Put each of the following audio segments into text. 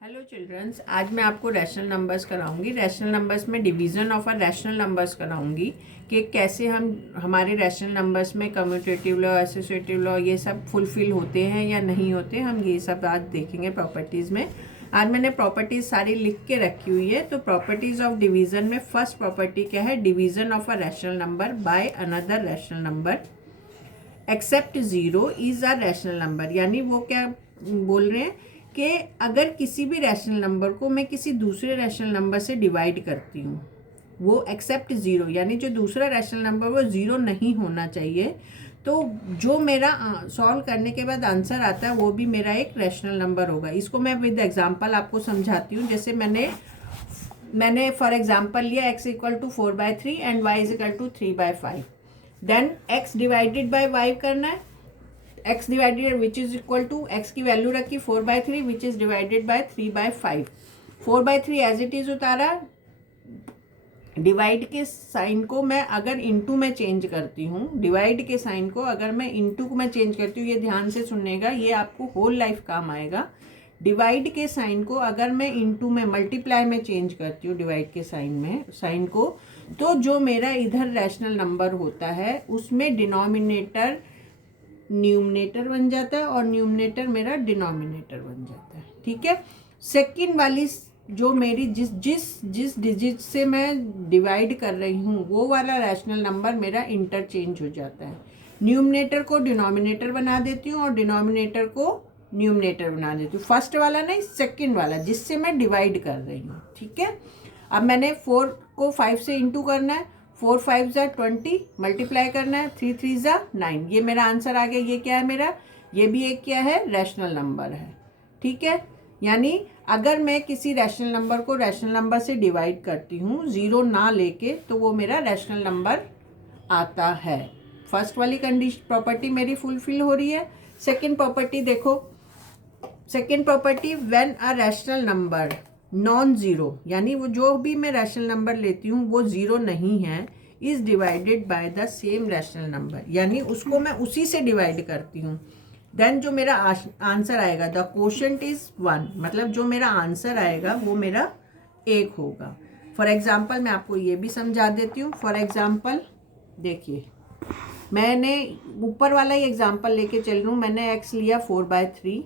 Hello children's, आज मैं आपको रैशनल नंबर्स कराऊंगी। रैशनल नंबर्स में division of a rational numbers कराऊंगी कि कैसे हम हमारे रैशनल नंबर्स में कम्यूटेटिव लॉ, एसोसिएटिव लॉ ये सब फुलफिल होते हैं या नहीं होते। हम ये सब आज देखेंगे प्रॉपर्टीज़ में। आज मैंने प्रॉपर्टीज़ सारी लिख के रखी हुई है। तो प्रॉपर्टीज़ ऑफ डिवीज़न में फर्स्ट प्रॉपर्टी क्या है? Division of a rational number by another rational number except zero is a rational number. यानी वो क्या बोल रहे हैं कि अगर किसी भी रैशनल नंबर को मैं किसी दूसरे रैशनल नंबर से डिवाइड करती हूँ, वो एक्सेप्ट ज़ीरो, यानी जो दूसरा रैशनल नंबर वो ज़ीरो नहीं होना चाहिए, तो जो मेरा सॉल्व करने के बाद आंसर आता है वो भी मेरा एक रैशनल नंबर होगा। इसको मैं विद एग्जांपल आपको समझाती हूँ। जैसे मैंने फॉर एग्जांपल लिया x equal to 4/3 and y is equal to 3/5। Then x divided by y करना है। x divided which is equal to x की वैल्यू रखी 4/3 which is divided by 3/5। 4/3 as it is उतारा। डिवाइड के sign को मैं अगर इनटू में चेंज करती हूँ, डिवाइड के साइन को अगर मैं इनटू में चेंज करती हूँ, ये ध्यान से सुननेगा, ये आपको होल लाइफ काम आएगा। डिवाइड के साइन को अगर मैं इनटू में मल्टीप्लाई में चेंज करती हूँ, डिवाइड के साइन को, तो जो मेरा इधर रैशनल नंबर होता है उसमें डिनोमिनेटर न्यूमरेटर बन जाता है और न्यूमरेटर मेरा डिनोमिनेटर बन जाता है। ठीक है। सेकंड वाली जो मेरी जिस डिजिट से मैं डिवाइड कर रही हूँ वो वाला रैशनल नंबर मेरा इंटरचेंज हो जाता है। न्यूमरेटर को डिनोमिनेटर बना देती हूँ और डिनोमिनेटर को न्यूमरेटर बना देती हूँ। फर्स्ट वाला नहीं, सेकंड वाला जिससे मैं डिवाइड कर रही हूँ। ठीक है। अब मैंने 4 को 5 से इंटू करना है। 4 5 ज़ा 20 मल्टीप्लाई करना है। 3 3 ज़ा 9। ये मेरा आंसर आ गया। ये क्या है मेरा? ये भी एक क्या है? रैशनल नंबर है। ठीक है। यानी अगर मैं किसी रैशनल नंबर को रैशनल नंबर से डिवाइड करती हूँ ज़ीरो ना लेके, तो वो मेरा रैशनल नंबर आता है। फर्स्ट वाली कंडीशन प्रॉपर्टी मेरी फुलफिल हो रही है। सेकेंड प्रॉपर्टी देखो। Second property, when a rational number non zero, यानी वो जो भी मैं रैशनल नंबर लेती हूँ वो ज़ीरो नहीं है, is divided by the same rational number, यानी उसको मैं उसी से डिवाइड करती हूँ, देन जो मेरा आंसर आएगा द क्वोशंट इज़ 1, मतलब जो मेरा आंसर आएगा वो मेरा 1 होगा। फॉर एग्जाम्पल मैं आपको ये भी समझा देती हूँ। फॉर एग्जाम्पल देखिए, मैंने ऊपर वाला ही एग्जाम्पल लेके चल रही हूँ। मैंने x लिया 4/3।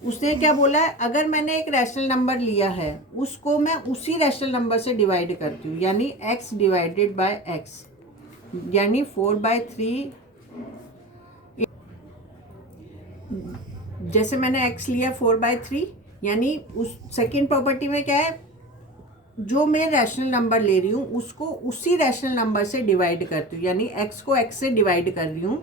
उसने क्या बोला है? अगर मैंने एक रैशनल नंबर लिया है उसको मैं उसी रैशनल नंबर से डिवाइड करती हूँ, यानी x डिवाइडेड बाय x, यानी 4/3। जैसे मैंने x लिया 4/3, यानी उस सेकेंड प्रॉपर्टी में क्या है? जो मैं रैशनल नंबर ले रही हूँ उसको उसी रैशनल नंबर से डिवाइड करती हूँ, यानी x को x से डिवाइड कर रही हूँ,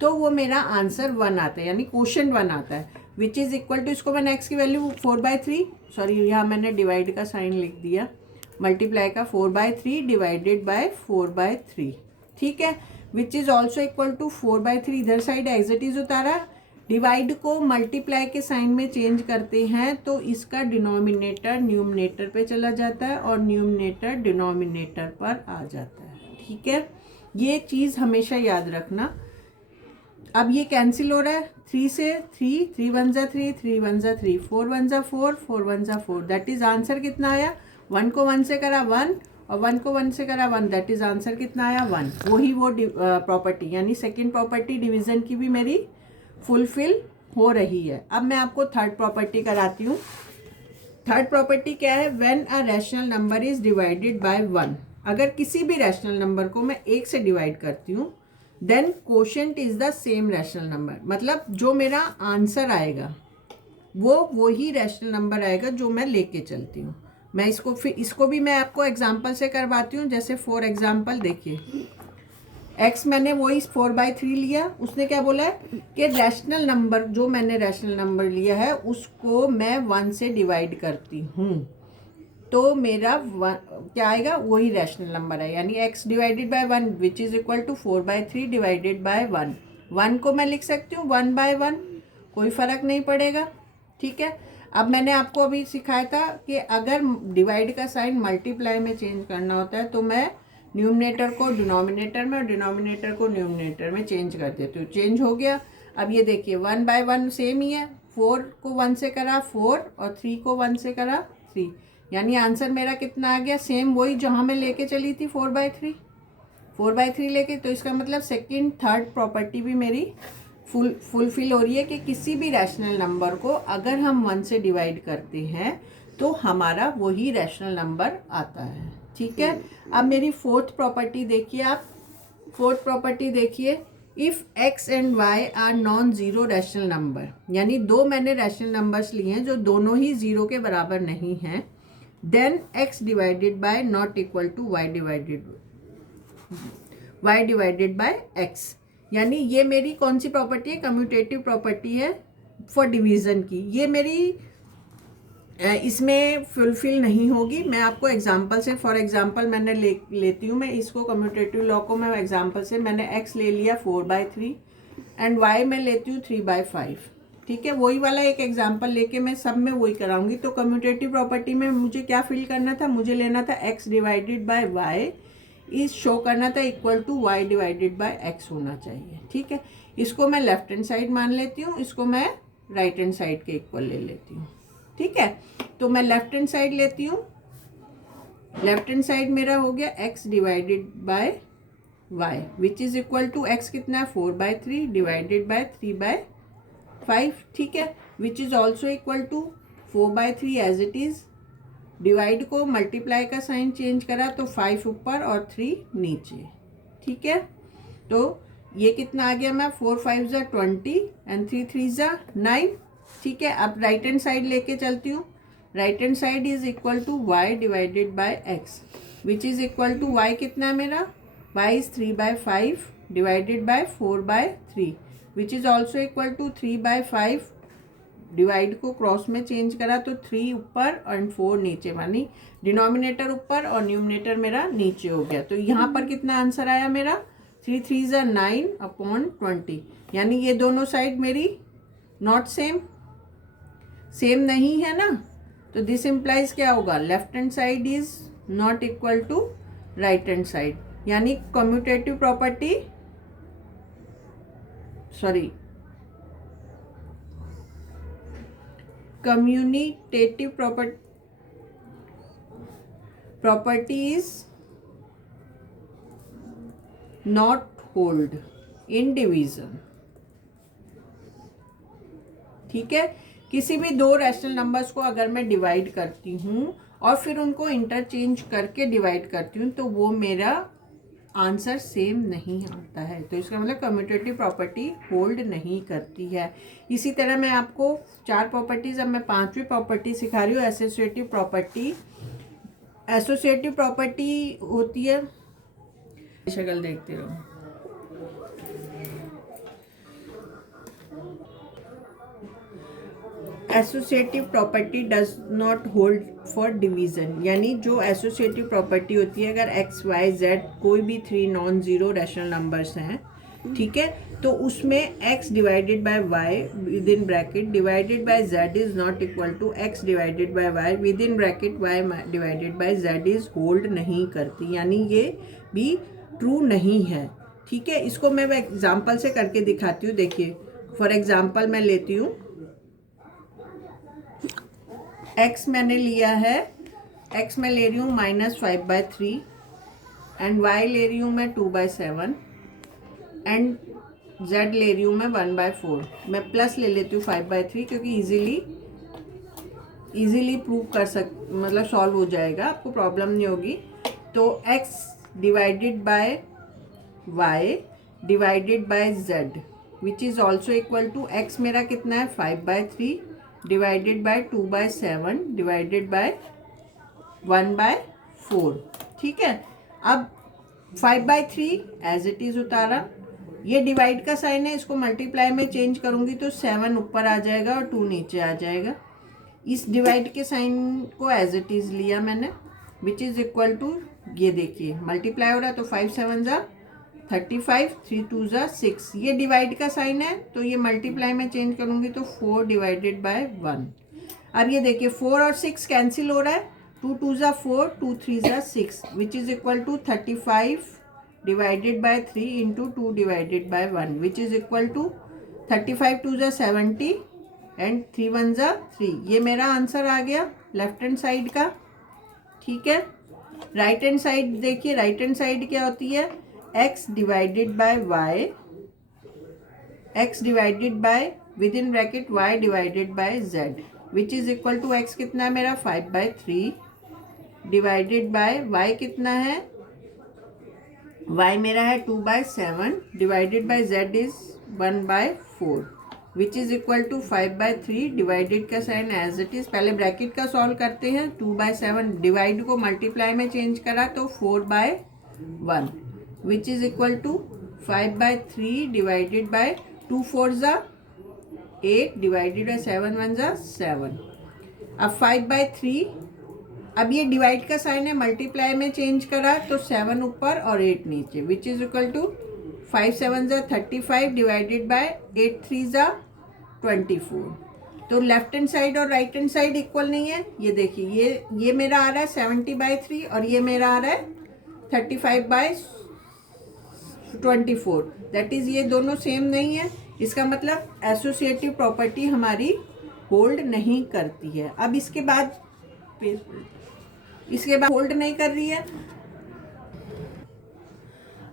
तो वो मेरा आंसर 1 आता है, यानी क्वोशंट 1 आता है, विच इज़ इक्वल टू, इसको मैंने x की वैल्यू 4/3, सॉरी यहाँ मैंने डिवाइड का साइन लिख दिया, मल्टीप्लाई का 4/3 डिवाइडेड बाय 4/3। ठीक है। Which is also equal to 4/3 इधर साइड एज इट इज़ उतारा। डिवाइड को मल्टीप्लाई के साइन में चेंज करते हैं तो इसका डिनोमिनेटर न्यूमरेटर पे चला जाता है और न्यूमरेटर डिनोमिनेटर पर आ जाता है। ठीक है। ये चीज़ हमेशा याद रखना। अब ये कैंसिल हो रहा है। 3 से 3, 3 1 ज़ा 3, 3 1 ज़ा 3, 4 1 ज़ा 4, 4 1 ज़ा 4, दैट इज़ आंसर कितना आया? 1 को 1 से करा 1 और 1 को 1 से करा 1, दैट इज़ आंसर कितना आया? 1। वही वो प्रॉपर्टी, यानी सेकेंड प्रॉपर्टी डिवीज़न की भी मेरी फुलफिल हो रही है। अब मैं आपको थर्ड प्रॉपर्टी कराती हूँ। थर्ड प्रॉपर्टी क्या है? When a rational number is divided by 1, अगर किसी भी रैशनल नंबर को मैं 1 से डिवाइड करती हूँ, then quotient is the same rational number, मतलब जो मेरा आंसर आएगा वो वही रैशनल नंबर आएगा जो मैं लेके चलती हूँ। मैं इसको भी मैं आपको एग्जाम्पल से करवाती हूँ। जैसे फॉर एग्जाम्पल देखिए, x मैंने वही 4/3 लिया। उसने क्या बोला है कि रैशनल नंबर, जो मैंने रैशनल नंबर लिया है उसको मैं 1 से डिवाइड करती हूँ, तो मेरा क्या आएगा? वही रैशनल नंबर है, यानी x divided by 1 which is equal to 4/3 divided by 1। 1 को मैं लिख सकती हूँ 1/1, कोई फ़र्क नहीं पड़ेगा। ठीक है। अब मैंने आपको अभी सिखाया था कि अगर डिवाइड का साइन मल्टीप्लाई में चेंज करना होता है तो मैं न्यूमरेटर को डिनोमिनेटर में और डिनोमिनेटर को न्यूमरेटर में चेंज कर देती हूँ। चेंज हो गया। अब ये देखिए 1/1 सेम ही है। 4 को 1 से करा 4 और 3 को 1 से करा 3, यानी आंसर मेरा कितना आ गया, सेम वही जहाँ मैं लेके चली थी 4/3 लेके। तो इसका मतलब सेकंड थर्ड प्रॉपर्टी भी मेरी फुलफिल हो रही है कि किसी भी रैशनल नंबर को अगर हम 1 से डिवाइड करते हैं तो हमारा वही रैशनल नंबर आता है। ठीक है, अब मेरी फोर्थ प्रॉपर्टी देखिए आप। फोर्थ प्रॉपर्टी देखिए, if x and y are non zero rational number, यानी दो मैंने रैशनल नंबर्स लिए हैं जो दोनों ही ज़ीरो के बराबर नहीं हैं, then x divided by not equal to y divided by x, यानी ये मेरी कौन सी प्रॉपर्टी है, कम्यूटेटिव प्रॉपर्टी है फॉर डिवीज़न की। ये मेरी इसमें फुलफिल नहीं होगी। मैं आपको एग्जांपल से, फॉर एग्जांपल मैंने लेती हूँ मैं इसको, कम्यूटेटिव लॉ को मैं एग्जांपल से, मैंने x ले लिया 4/3 एंड y मैं लेती हूँ 3/5। ठीक है, वही वाला एक एग्जांपल लेके मैं सब में वही कराऊंगी। तो कम्यूटेटिव प्रॉपर्टी में मुझे क्या फिल करना था, मुझे लेना था x डिवाइडेड बाय y इस शो करना था equal to y divided by x होना चाहिए। ठीक है, इसको मैं लेफ्ट हैंड साइड मान लेती हूँ, इसको मैं राइट हैंड साइड के इक्वल ले लेती हूँ। ठीक है, तो मैं लेफ्ट हैंड साइड लेती हूँ, लेफ्ट हैंड साइड मेरा हो गया x divided by y which is equal to x कितना है 4/3 डिवाइडेड बाय 3/5। ठीक है, which is also equal to 4/3 as it is. Divide को मल्टीप्लाई का साइन चेंज करा तो 5 ऊपर और 3 नीचे। ठीक है, तो ये कितना आ गया, मैं 4 5 ज़ा 20 एंड 3 3 ज़ा 9। ठीक है, अब राइट हैंड साइड लेके चलती हूँ। Right hand side is equal to y divided by x which is equal to y कितना है मेरा, y is 3/5 divided by 4/3 which is also equal to 3/5। Divide को क्रॉस में चेंज करा तो 3 ऊपर और 4 नीचे, मानी डिनोमिनेटर ऊपर और न्यूमिनेटर मेरा नीचे हो गया। तो यहाँ पर कितना आंसर आया मेरा, 3 3 ज़ा 9/20, यानी ये दोनों साइड मेरी नॉट सेम नहीं है ना। तो दिस इम्प्लाइज क्या होगा, left hand side is not equal to right hand side, यानी commutative property communitative property is not hold in division. ठीक है, किसी भी दो रैशनल नंबर्स को अगर मैं डिवाइड करती हूँ और फिर उनको इंटरचेंज करके डिवाइड करती हूँ तो वो मेरा आंसर सेम नहीं आता है। तो इसका मतलब कम्यूटेटिव प्रॉपर्टी होल्ड नहीं करती है। इसी तरह मैं आपको 4 प्रॉपर्टीज, अब मैं 5वीं प्रॉपर्टी सिखा रही हूँ, एसोसिएटिव प्रॉपर्टी। एसोसिएटिव प्रॉपर्टी होती है, शक्ल देखते रहो, associative property does not hold for division, यानी जो एसोसिएटिव प्रॉपर्टी होती है, अगर x y z कोई भी 3 नॉन ज़ीरो रैशनल नंबर्स हैं, ठीक है, तो उसमें x divided by y within bracket divided by z is not equal to x divided by y within bracket y divided by z is hold नहीं करती, यानी ये भी ट्रू नहीं है। ठीक है, इसको मैं एग्जाम्पल से करके दिखाती हूँ। देखिए, फॉर एग्जाम्पल मैं लेती हूँ x मैंने लिया है, x मैं ले रही हूँ -5/3 एंड y ले रही हूँ मैं 2/7 एंड z ले रही हूँ मैं 1/4। मैं प्लस ले लेती हूँ 5/3 क्योंकि इजीली प्रूव मतलब सॉल्व हो जाएगा, आपको प्रॉब्लम नहीं होगी। तो x divided by y divided by z which is also equal to x मेरा कितना है 5/3 डिवाइडेड बाय 2/7 डिवाइडेड बाय 1/4। ठीक है, अब 5/3 एज इट इज़ उतारा, ये डिवाइड का साइन है, इसको मल्टीप्लाई में चेंज करूँगी तो 7 ऊपर आ जाएगा और 2 नीचे आ जाएगा। इस डिवाइड के साइन को एज इट इज़ लिया मैंने, विच इज़ इक्वल टू, ये देखिए मल्टीप्लाई हो रहा है तो 5 7 ज़ा 35, 3 2 ज़ा 6, ये डिवाइड का साइन है तो ये मल्टीप्लाई में चेंज करूँगी तो 4 डिवाइडेड बाय 1। अब ये देखिए 4 और 6 कैंसिल हो रहा है, 2 2 ज़ा 4, 2 3 ज़ा 6 which is equal to 35 divided by 3 into 2 divided by 1 which is equal to 35 2 ज़ा 70 एंड 3 1 जा 3। ये मेरा आंसर आ गया लेफ्ट हैंड साइड का। ठीक है, राइट हैंड साइड देखिए, राइट हैंड साइड क्या होती है, x divided by y, x divided by within bracket y divided by z which is equal to x कितना है मेरा 5/3 डिवाइडेड बाय y कितना है, y मेरा है 2/7 divided by z is 1/4 which is equal to 5/3 divided का sign as it is. पहले bracket का सॉल्व करते हैं। 2/7 डिवाइड को मल्टीप्लाई में चेंज करा तो 4/1 which is equal to 5/3 divided by 2 4 जा 8 डिवाइडेड बाय 7 1 जा 7। अब 5/3, अब ये डिवाइड का साइन है, मल्टीप्लाई में चेंज करा तो 7 ऊपर और 8 नीचे विच इज इक्वल टू 5 7 जा 35 डिवाइडेड बाय 8 3 जा 24। तो लेफ्ट हैंड साइड और राइट हैंड साइड इक्वल नहीं है। ये देखिए, ये मेरा आ रहा है 70/3 और ये मेरा आ रहा है 35/24। दैट इज ये दोनों सेम नहीं है। इसका मतलब एसोसिएटिव प्रॉपर्टी हमारी होल्ड नहीं करती है। अब इसके बाद होल्ड नहीं कर रही है।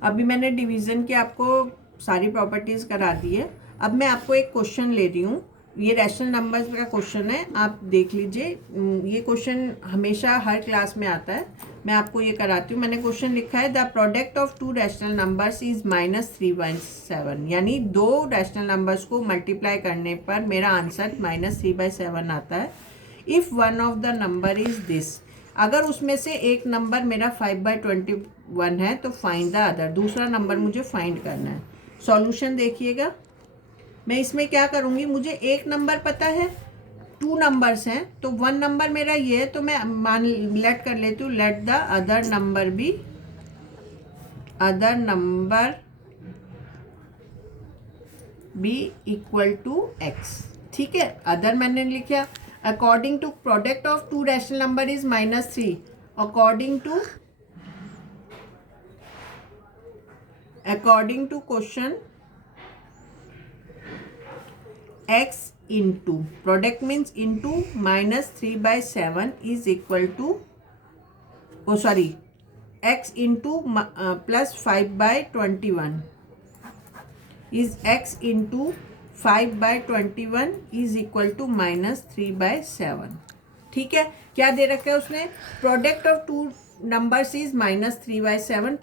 अभी मैंने डिवीजन के आपको सारी प्रॉपर्टीज करा दी है। अब मैं आपको एक क्वेश्चन ले रही हूँ, ये रैशनल नंबर्स का क्वेश्चन है, आप देख लीजिए। ये क्वेश्चन हमेशा हर क्लास में आता है, मैं आपको ये कराती हूँ। मैंने क्वेश्चन लिखा है the product of 2 rational numbers is -3/7, यानी 2 रैशनल नंबर्स को मल्टीप्लाई करने पर मेरा आंसर -3/7 आता है। If one of the number is this, अगर उसमें से एक नंबर मेरा 5/21 है तो फाइंड द अदर, दूसरा नंबर मुझे फाइंड करना है। सॉल्यूशन देखिएगा, मैं इसमें क्या करूँगी, मुझे एक नंबर पता है, 2 नंबर्स हैं, तो 1 नंबर मेरा ये है, तो मैं लेट कर लेती हूँ, let the other number be equal to x। ठीक है, अदर मैंने लिखा according to product of 2 rational number is -3, according to question x into product means into -3/7 is equal to x into plus 5/21 is x into 5/21 is equal to -3/7। ठीक है, क्या दे रखा है उसने, product of 2 numbers is -3/7,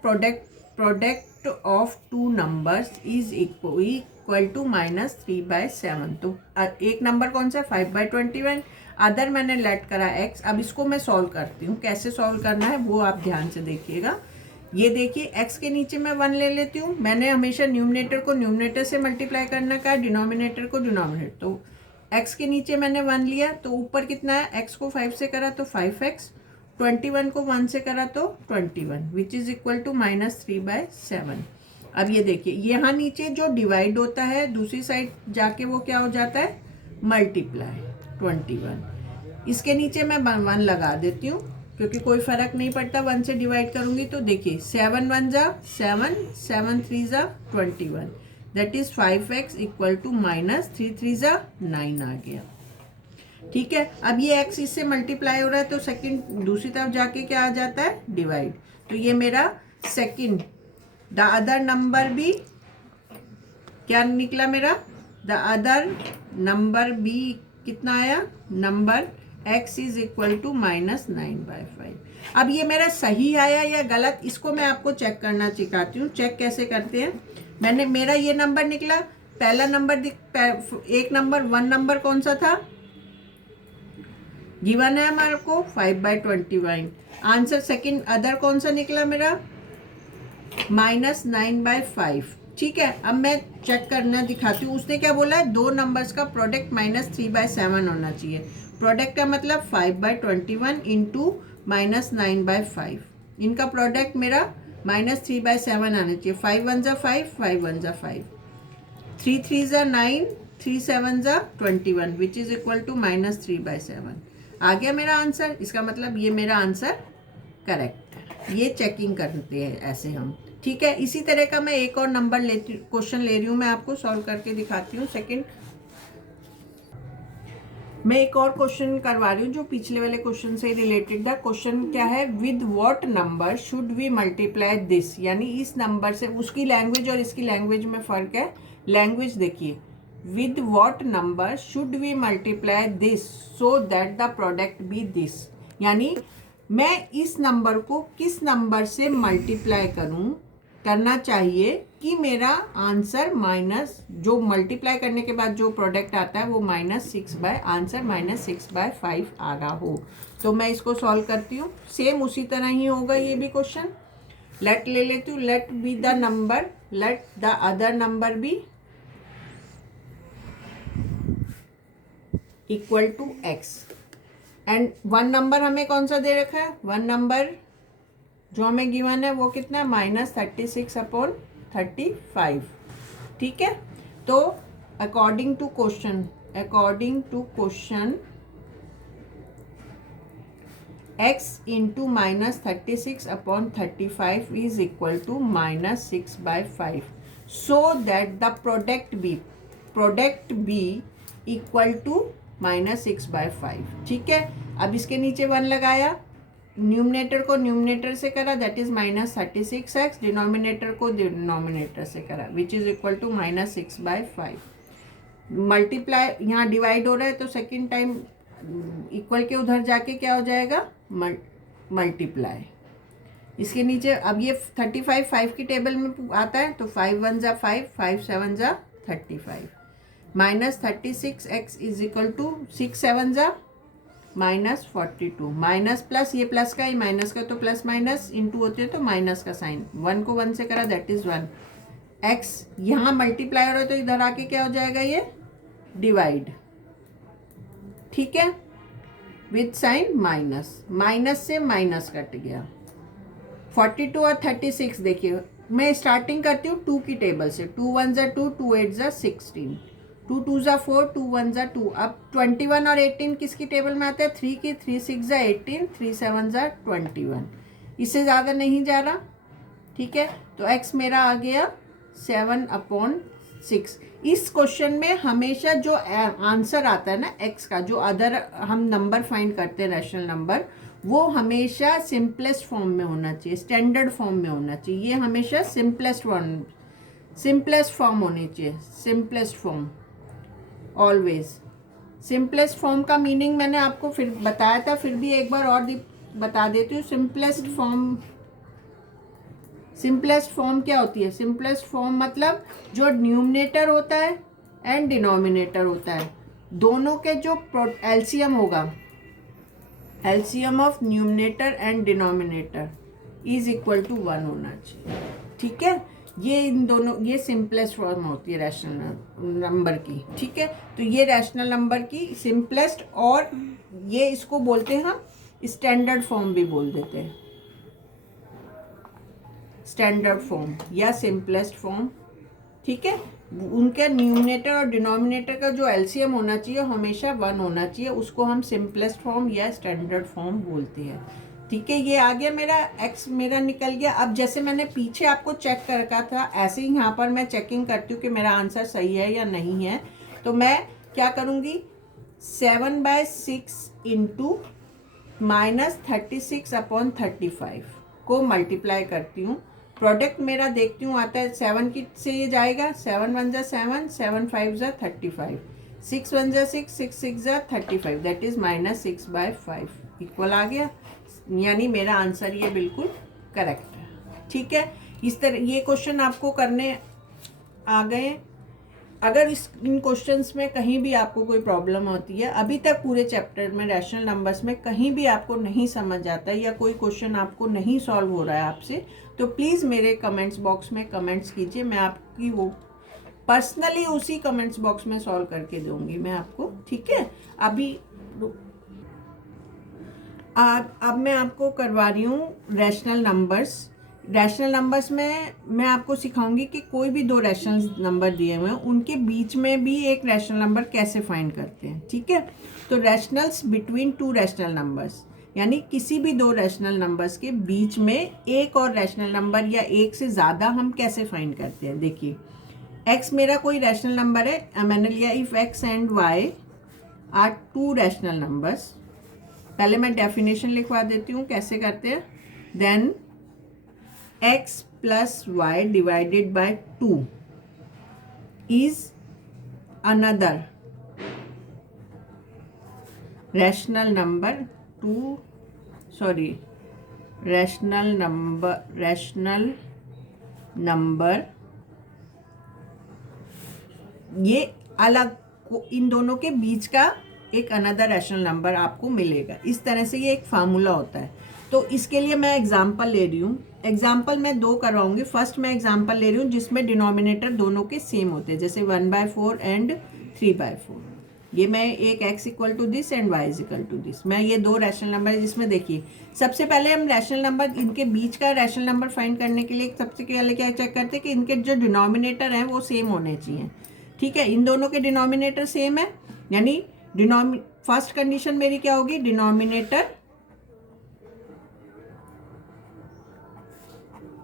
product of 2 numbers is equal to -3/7। तो एक number कौन सा, 5/21, अदर मैंने लेट करा x। अब इसको मैं सॉल्व करती हूँ, कैसे सॉल्व करना है वो आप ध्यान से देखिएगा। ये देखिए, x के नीचे मैं 1 ले लेती हूँ। मैंने हमेशा न्यूमरेटर को न्यूमरेटर से मल्टीप्लाई करना का, डिनोमिनेटर को डिनोमिनेटर। तो x के नीचे मैंने 1 लिया, तो ऊपर कितना है, x को 5 से करा तो 5x, 21 को 1 से करा तो 21 विच इज़ इक्वल टू -3/7। अब ये देखिए, यहाँ नीचे जो डिवाइड होता है दूसरी साइड जाके वो क्या हो जाता है, मल्टीप्लाई 21। इसके नीचे मैं 1 लगा देती हूँ क्योंकि कोई फ़र्क नहीं पड़ता, 1 से डिवाइड करूँगी तो देखिए 7 1 जा 7, 7 3 जा 21, that is 5x equal to -3 3 जा 9 आ गया। ठीक है, अब ये x इससे मल्टीप्लाई हो रहा है तो सेकंड दूसरी तरफ जाके क्या आ जाता है, डिवाइड। तो ये मेरा सेकंड, द अदर नंबर भी क्या निकला मेरा, द अदर नंबर बी कितना आया, number x is equal to -9/5। अब ये मेरा सही आया या गलत, इसको मैं आपको चेक करना सिखाती हूँ। चेक कैसे करते हैं, मेरा ये नंबर निकला, पहला नंबर एक नंबर 1 नंबर कौन सा था, गिवन है हमारे को 5/21। आंसर सेकंड अदर कौन सा निकला मेरा, -9/5। ठीक है, अब मैं चेक करना दिखाती हूँ। उसने क्या बोला है, 2 नंबर्स का प्रोडक्ट -3/7 होना चाहिए। प्रोडक्ट का मतलब 5/21 इंटू -9/5, इनका प्रोडक्ट मेरा -3/7 आना चाहिए। 5 1 जा 5, 5 1 जा 5, 3 3 जा 9, 3 7 जा 21 विच इज़ इक्वल टू -3/7 आ गया मेरा आंसर। इसका मतलब ये मेरा आंसर करेक्ट है। ये चेकिंग करते हैं ऐसे हम। ठीक है, इसी तरह का मैं एक और नंबर क्वेश्चन ले रही हूँ, मैं आपको सॉल्व करके दिखाती हूँ। सेकंड, मैं एक और क्वेश्चन करवा रही हूँ जो पिछले वाले क्वेश्चन से रिलेटेड था। क्वेश्चन क्या है, with what number should we multiply this, यानी इस नंबर से, उसकी लैंग्वेज और इसकी लैंग्वेज में फ़र्क है। लैंग्वेज देखिए, with what number should we multiply this so that the product be this, यानी मैं इस नंबर को किस नंबर से मल्टीप्लाई करना चाहिए कि मेरा आंसर माइनस, जो मल्टीप्लाई करने के बाद जो प्रोडक्ट आता है वो आंसर -6/5 आ रहा हो। तो मैं इसको सॉल्व करती हूँ। सेम उसी तरह ही होगा ये भी क्वेश्चन। लेट ले लेती हूँ, let be the number, let the other number be equal to x and one number हमें कौन सा दे रखा है, वन नंबर जो हमें गिवन है वो कितना है, -36/35। ठीक है, तो according to question x into -36/35 is equal to -6/5 so that the product be equal to -6/5। ठीक है, अब इसके नीचे 1 लगाया, न्यूमरेटर को न्यूमरेटर से करा, दैट इज -36x, डिनोमिनेटर को डिनोमिनेटर से करा, which is equal to -6/5। Multiply यहाँ डिवाइड हो रहा है तो सेकेंड टाइम इक्वल के उधर जाके क्या हो जाएगा, मल्टीप्लाई। इसके नीचे अब ये 35 5 की टेबल में आता है तो 5 1 जा 5, 5 7 जा 35, -36x इज इक्वल टू 6 7 जा -42, माइनस प्लस, ये प्लस का, ये माइनस का, तो प्लस माइनस इंटू होते हैं तो माइनस का साइन, 1 को 1 से करा, दैट इज 1। x यहाँ मल्टीप्लाई हो रहा है तो इधर आके क्या हो जाएगा, ये डिवाइड। ठीक है, विथ साइन माइनस से माइनस कट गया। 42 और 36 देखिए, मैं स्टार्टिंग करती हूँ 2 की टेबल से, 2 1 जा 2, 2 8 जा 16, 2 2 जा 4, 2 1 जा 2। अब 21 और 18 किसकी टेबल में आता है, 3 की, 3 6 जा 18, 3 7 जा 21, इससे ज़्यादा नहीं जा रहा। ठीक है, तो x मेरा आ गया 7/6। इस क्वेश्चन में हमेशा जो आंसर आता है ना x का, जो अदर हम नंबर फाइंड करते हैं रैशनल नंबर, वो हमेशा सिंपलेस्ट फॉर्म में होना चाहिए, स्टैंडर्ड फॉर्म में होना चाहिए। ये हमेशा सिंपलेस्ट फॉर्म होनी चाहिए, simplest form always. Simplest form का मीनिंग मैंने आपको फिर बताया था, फिर भी एक बार और बता देती हूँ। सिंपलेस्ट फॉर्म क्या होती है, सिंपलेस्ट फॉर्म मतलब जो न्यूमरेटर होता है एंड डिनोमिनेटर होता है, दोनों के जो एलसीएम होगा, LCM of numerator and denominator is equal to 1 होना चाहिए। ठीक है, ये इन दोनों, ये सिंपलेस्ट फॉर्म होती है रैशनल नंबर की। ठीक है, तो ये रैशनल नंबर की सिंपलेस्ट, और ये इसको बोलते हैं हम स्टैंडर्ड फॉर्म भी बोल देते हैं, स्टैंडर्ड फॉर्म या सिंपलेस्ट फॉर्म। ठीक है, उनके न्यूमरेटर और डिनोमिनेटर का जो एलसीएम होना चाहिए हमेशा 1 होना चाहिए, उसको हम सिंपलेस्ट फॉर्म या स्टैंडर्ड फॉर्म बोलते हैं। ठीक है, ये आ गया मेरा x, मेरा निकल गया। अब जैसे मैंने पीछे आपको चेक कर रखा था, ऐसे ही यहाँ पर मैं चेकिंग करती हूँ कि मेरा आंसर सही है या नहीं है। तो मैं क्या करूँगी, 7/6 इंटू -36/35 को मल्टीप्लाई करती हूँ। प्रोडक्ट मेरा देखती हूँ आता है 7 की से ये जाएगा, 7 1 जा 7, 7 5 जा 35, 6 1 जा 6, 6 6 जा 35, दैट इज -6/5 इक्वल आ गया, यानी मेरा आंसर ये बिल्कुल करेक्ट है। ठीक है, इस तरह ये क्वेश्चन आपको करने आ गए। अगर इन क्वेश्चंस में कहीं भी आपको कोई प्रॉब्लम होती है, अभी तक पूरे चैप्टर में रैशनल नंबर्स में कहीं भी आपको नहीं समझ आता या कोई क्वेश्चन आपको नहीं सॉल्व हो रहा है आपसे, तो प्लीज़ मेरे कमेंट्स बॉक्स में कमेंट्स कीजिए, मैं आपकी वो पर्सनली उसी कमेंट्स बॉक्स में सॉल्व करके दूंगी मैं आपको। ठीक है, अब मैं आपको करवा रही हूँ रैशनल नंबर्स में मैं आपको सिखाऊंगी कि कोई भी 2 रैशनल नंबर दिए हुए हैं, उनके बीच में भी एक रैशनल नंबर कैसे फाइंड करते हैं। ठीक है, तो रैशनल्स बिटवीन 2 रैशनल नंबर्स, यानी किसी भी 2 रैशनल नंबर्स के बीच में एक और रैशनल नंबर या एक से ज़्यादा हम कैसे फाइंड करते हैं। देखिए, x मेरा कोई रैशनल नंबर है, मैंने लिया if x and y are two rational numbers. पहले मैं डेफिनेशन लिखवा देती हूँ कैसे करते हैं। Then x plus y divided by 2 is another rational number rational number ये अलग इन दोनों के बीच का एक अनदर रैशनल नंबर आपको मिलेगा। इस तरह से ये एक फार्मूला होता है। तो इसके लिए मैं एग्जांपल ले रही हूँ। एग्जांपल मैं 2 करवाऊंगी। फर्स्ट मैं एग्जांपल ले रही हूँ जिसमें डिनोमिनेटर दोनों के सेम होते हैं, जैसे 1/4 एंड 3/4। ये मैं एक x equal to this and y equal to this, मैं ये 2 रैशनल नंबर है जिसमें देखिए सबसे पहले हम रैशनल नंबर इनके बीच का रैशनल नंबर फाइंड करने के लिए सबसे पहले क्या चेक करते हैं कि इनके जो डिनोमिनेटर हैं वो सेम होने चाहिए। ठीक है, इन दोनों के डिनोमिनेटर सेम है, यानी फर्स्ट कंडीशन मेरी क्या होगी, डिनोमिनेटर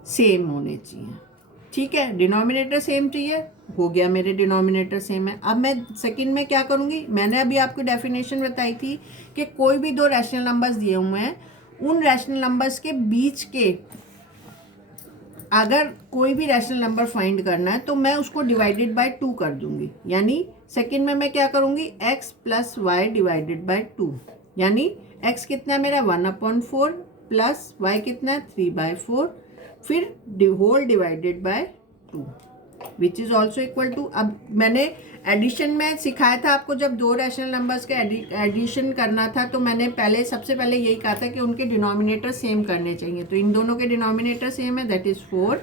सेम होने चाहिए। ठीक है, डिनोमिनेटर सेम चाहिए, हो गया मेरे डिनोमिनेटर सेम है। अब मैं सेकंड में क्या करूंगी, मैंने अभी आपको डेफिनेशन बताई थी कि कोई भी 2 रैशनल नंबर्स दिए हुए हैं, उन रैशनल नंबर्स के बीच के अगर कोई भी रैशनल नंबर फाइंड करना है तो मैं उसको डिवाइडेड बाय 2 कर दूंगी। यानी सेकंड में मैं क्या करूंगी, x plus y divided by 2, यानी x कितना है मेरा 1/4 प्लस y कितना है 3/4, फिर whole divided by 2 which is also equal to. अब मैंने एडिशन में सिखाया था आपको, जब 2 रैशनल नंबर्स के एडिशन करना था तो मैंने सबसे पहले यही कहा था कि उनके डिनोमिनेटर सेम करने चाहिए। तो इन दोनों के डिनोमिनेटर सेम है, that is 4,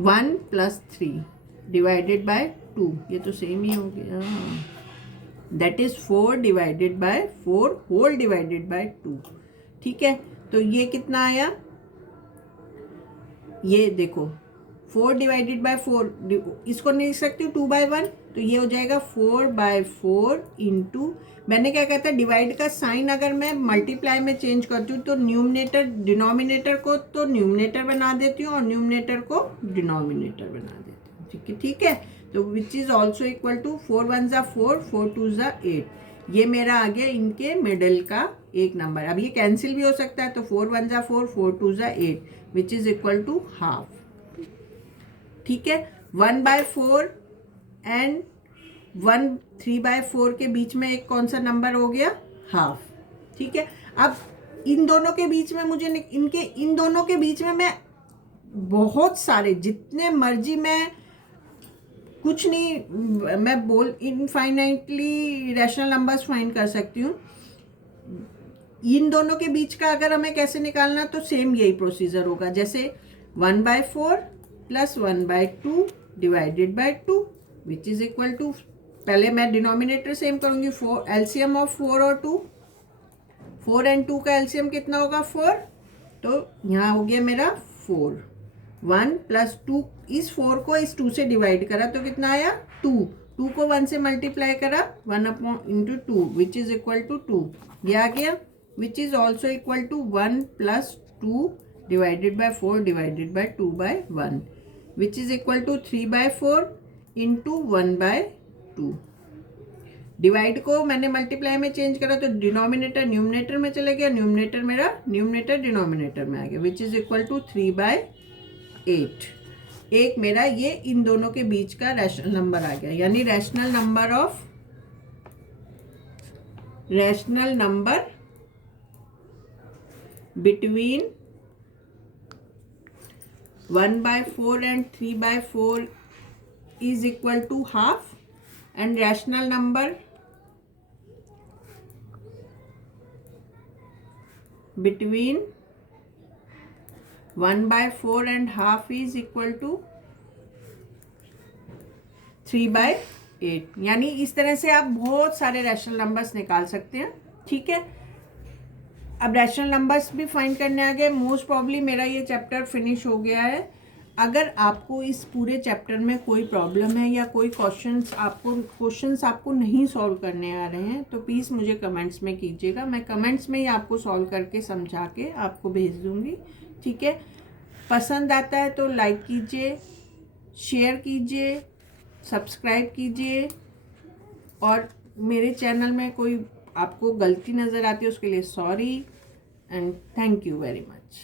1 plus 3 divided by 2, ये तो सेम ही हो गया, that is 4 divided by 4 whole divided by 2। ठीक है, तो ये कितना आया, ये देखो 4 डिवाइडेड बाय 4, इसको नहीं लिख सकती हूँ 2/1, तो ये हो जाएगा 4/4 इंटू, मैंने क्या कहता है डिवाइड का साइन अगर मैं मल्टीप्लाई में चेंज करती हूँ तो न्यूमरेटर डिनोमिनेटर को तो न्यूमरेटर बना देती हूँ और न्यूमरेटर को डिनोमिनेटर बना देती हूँ। ठीक है, ठीक है, तो which is also equal to 4 1 ज़ा 4, 4 2 ज़ा 8। ये मेरा आ गया इनके मिडल का एक नंबर। अब ये कैंसिल भी हो सकता है, तो 4 1 ज़ा 4, 4 2 ज़ा 8 which is equal to half. ठीक है, 1/4 एंड 3/4 के बीच में एक कौन सा नंबर हो गया, हाफ। ठीक है, अब इन दोनों के बीच में मुझे इन दोनों के बीच में मैं बहुत सारे जितने मर्जी मैं कुछ नहीं मैं इनफाइनाइटली रैशनल नंबर्स फाइंड कर सकती हूँ। इन दोनों के बीच का अगर हमें कैसे निकालना, तो सेम यही प्रोसीजर होगा, जैसे 1/4 plus 1/2 divided by 2 which is equal to, पहले मैं डिनोमिनेटर सेम करूंगी, 4 एलसीएम ऑफ 4 और 2, 4 एंड 2 का एलसीएम कितना होगा 4, तो यहाँ हो गया मेरा 4, 1 प्लस 2, इस 4 को इस 2 से डिवाइड करा तो कितना आया 2, 2 को 1 से मल्टीप्लाई करा 1/2 विच इज इक्वल टू 2, ये आ गया, which is also equal to 1 plus 2 divided by 4 divided by 2/1 which is equal to 3/4 into 1/2। Divide को मैंने मल्टीप्लाई में चेंज करा तो डिनोमिनेटर न्यूमरेटर में चले गया, न्यूमरेटर मेरा न्यूमरेटर डिनोमिनेटर में आ गया, विच इज इक्वल टू 3/8। एक मेरा ये इन दोनों के बीच का रैशनल नंबर आ गया, यानी rational number between 1/4 and 3/4 is equal to half, and rational number between 1/4 and half is equal to 3/8। यानी इस तरह से आप बहुत सारे रैशनल नंबर्स निकाल सकते हैं। ठीक है, अब रैशनल नंबर्स भी फाइंड करने आ गए। मोस्ट प्रॉब्ली मेरा ये चैप्टर फिनिश हो गया है। अगर आपको इस पूरे चैप्टर में कोई प्रॉब्लम है या कोई क्वेश्चंस आपको नहीं सॉल्व करने आ रहे हैं तो प्लीज़ मुझे कमेंट्स में कीजिएगा, मैं कमेंट्स में ही आपको सॉल्व करके समझा के आपको भेज दूँगी। ठीक है, पसंद आता है तो लाइक कीजिए, शेयर कीजिए, सब्सक्राइब कीजिए और मेरे चैनल में कोई आपको गलती नज़र आती है उसके लिए sorry and thank you very much.